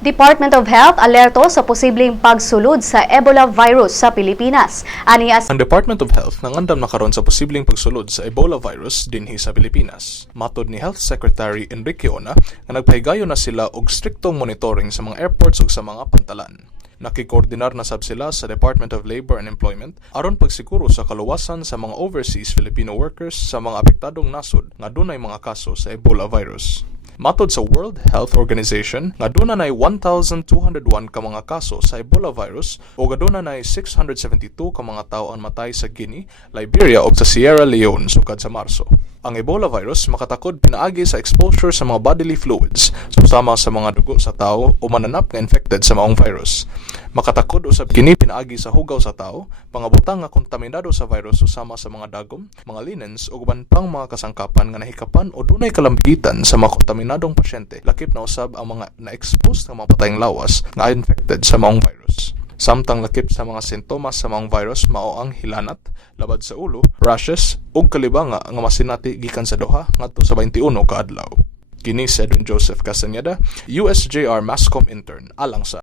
Department of Health alerto sa posibleng pagsulod sa Ebola virus sa Pilipinas. Ang Department of Health nangandam na karon sa posibleng pagsulod sa Ebola virus dinhi sa Pilipinas. Matod ni Health Secretary Enrique Ona nga nagpahigayon na sila og striktong monitoring sa mga airports ug sa mga pantalan. Nakikoordinar na sab sila sa Department of Labor and Employment aron pagsiguro sa kaluwasan sa mga overseas Filipino workers sa mga apektadong nasod nga dunay mga kaso sa Ebola virus. Matod sa World Health Organization, nga duna nay 1,201 ka mga kaso sa Ebola virus o gaduna nay 672 ka mga tawo ang matay sa Guinea, Liberia ug sa Sierra Leone sukad sa Marso. Ang Ebola virus makatakod pinaagi sa exposure sa mga bodily fluids susama sa mga dugo sa tao o mananap nga infected sa maong virus. Makatakod usab kini pinaagi sa hugaw sa tao, pangabutang nga kontaminado sa virus susama sa mga dagom, mga linens ug uban pang mga kasangkapan nga nahikapan o dunay kalambigitan sa mga kontaminadong pasyente. Lakip na usab ang mga na-expose nga mga patayng lawas nga infected sa maong virus. Samtang lakip sa mga sintomas sa maong virus mao ang hilanat, labad sa ulo, rashes ug kalibanga nga masinati gikan sa duha ngadto sa 21 ka adlaw. Kini si Edwin Joseph Castañeda, USJR Masscom intern alang sa